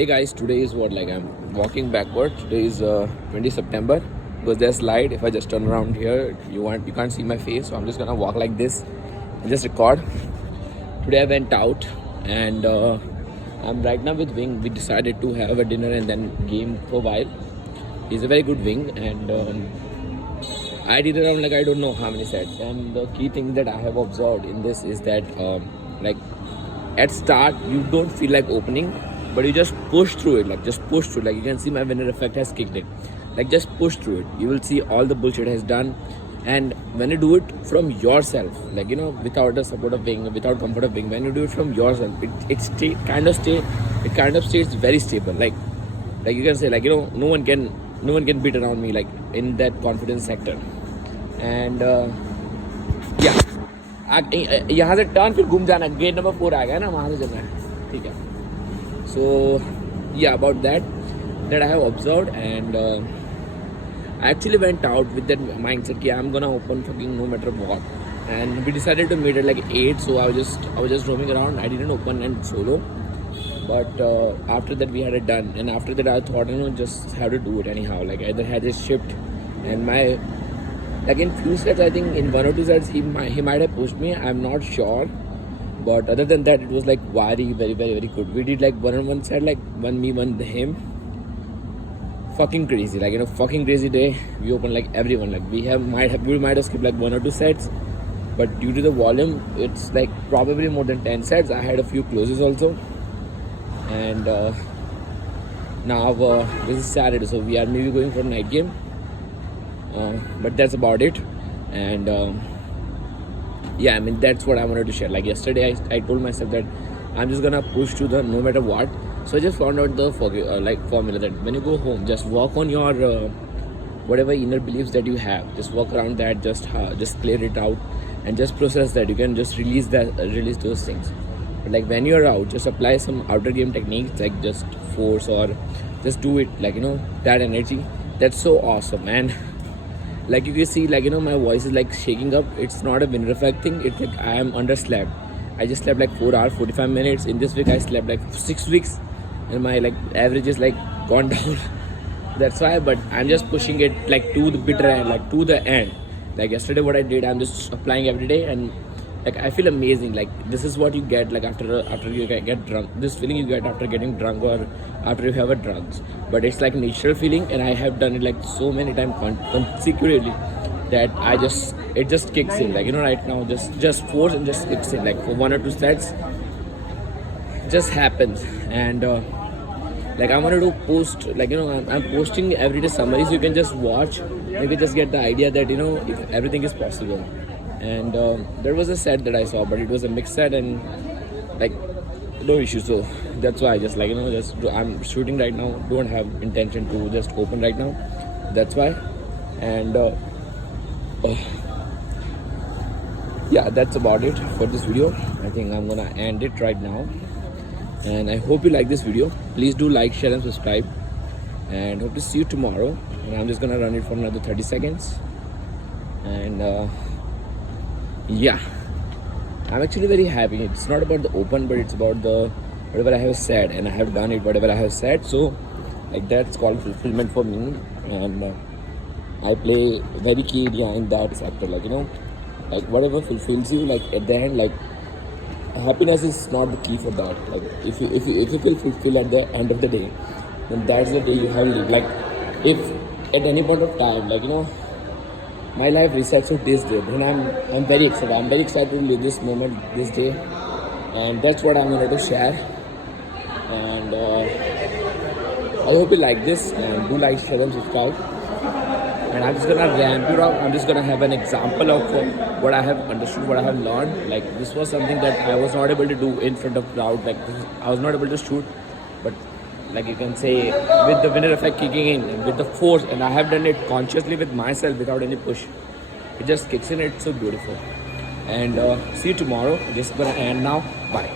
Hey guys, today is what, like, I'm walking backward. Today is 20 September because there's light. If I just turn around here, you can't see my face, so I'm just gonna walk like this and just record. Today I went out and I'm right now with Wing. We decided to have a dinner and then game for a while. He's a very good wing and I did around, like, I don't know how many sets. And the key thing that I have observed in this is that like, at start you don't feel like opening, but you just push through it. Like, just push through. Like, you can see my winner effect has kicked in. Like, just push through it. You will see all the bullshit has done. And when you do it from yourself, like, without the support of Wing, without comfort of Wing, when you do it from yourself, it kind of stays very stable. Like you can say, like, no one can beat around me, like, in that confidence sector. And yeah, यहाँ से turn फिर घूम जाना, gate number 4 आ गया ना, वहाँ से चलना है, ठीक है. So yeah, about that I have observed, and I actually went out with that mindset that I'm gonna open fucking no matter what. And we decided to meet at like 8, so I was just roaming around. I didn't open and solo, but after that we had it done, and after that I thought, just have to do it anyhow. Like, either had this shipped, and like, in few sets, I think in 1 or 2 sets he might have pushed me. I'm not sure, but other than that, it was like very, very, very, very good. We did like 1-on-1 set, like 1 me, 1 him. Fucking crazy, like, fucking crazy day. We opened like everyone. Like, we might have skipped like 1 or 2 sets, but due to the volume, it's like probably more than 10 sets. I had a few closes also, and now this is Saturday, so we are maybe going for a night game. But that's about it. And yeah, I mean, that's what I wanted to share. Like, yesterday I told myself that I'm just gonna push to the no matter what. So I just found out the formula that when you go home, just work on your whatever inner beliefs that you have. Just walk around that, just clear it out, and just process that. You can just release those things. But like, when you're out, just apply some outer game techniques, like just force, or just do it, like, that energy. That's so awesome. And like, you can see, like, my voice is like shaking up. It's not a winner effect thing. It's like I am underslept. I just slept like 4 hours 45 minutes. In this week I slept like 6 weeks, and my like average is like gone down. That's why. But I'm just pushing it like to the bitter end, like to the end. Like, yesterday what I did, I'm just applying every day, and like, I feel amazing. Like, this is what you get, like, after you get drunk. This feeling you get after getting drunk, or after you have a drugs. But it's like natural feeling, and I have done it like so many times consecutively that it just kicks in. Like, right now, just force and just kicks in. Like, for 1 or 2 sets, just happens. And like, I wanted to post, like, I'm posting everyday summaries. You can just watch. You can just get the idea that, if everything is possible. And there was a set that I saw, but it was a mixed set, and like, no issue. So that's why I just, like, I'm shooting right now. Don't have intention to just open right now. That's why. And yeah, that's about it for this video. I think I'm gonna end it right now, and I hope you like this video. Please do like, share, and subscribe, and hope to see you tomorrow. And I'm just gonna run it for another 30 seconds. And yeah, I'm actually very happy. It's not about the open, but it's about the whatever I have said, and I have done it, whatever I have said. So like, that's called fulfillment for me. And I play very key in that sector. Like, like, whatever fulfills you, like, at the end, like, happiness is not the key for that. Like, if you feel fulfilled at the end of the day, then that's the day you have lived. Like, if at any point of time, like, my life resets to this day, then I'm very excited. I'm very excited to live this moment, this day, and that's what I'm going to share. And I hope you like this, and do like, share, and subscribe. And I'm just gonna ramp it up. I'm just gonna have an example of what I have understood, what I have learned. Like, this was something that I was not able to do in front of crowd. Like, I was not able to shoot, but like, you can say, with the winner effect kicking in, with the force, and I have done it consciously with myself without any push. It just kicks in. It's so beautiful. And see you tomorrow. Just gonna end now. Bye.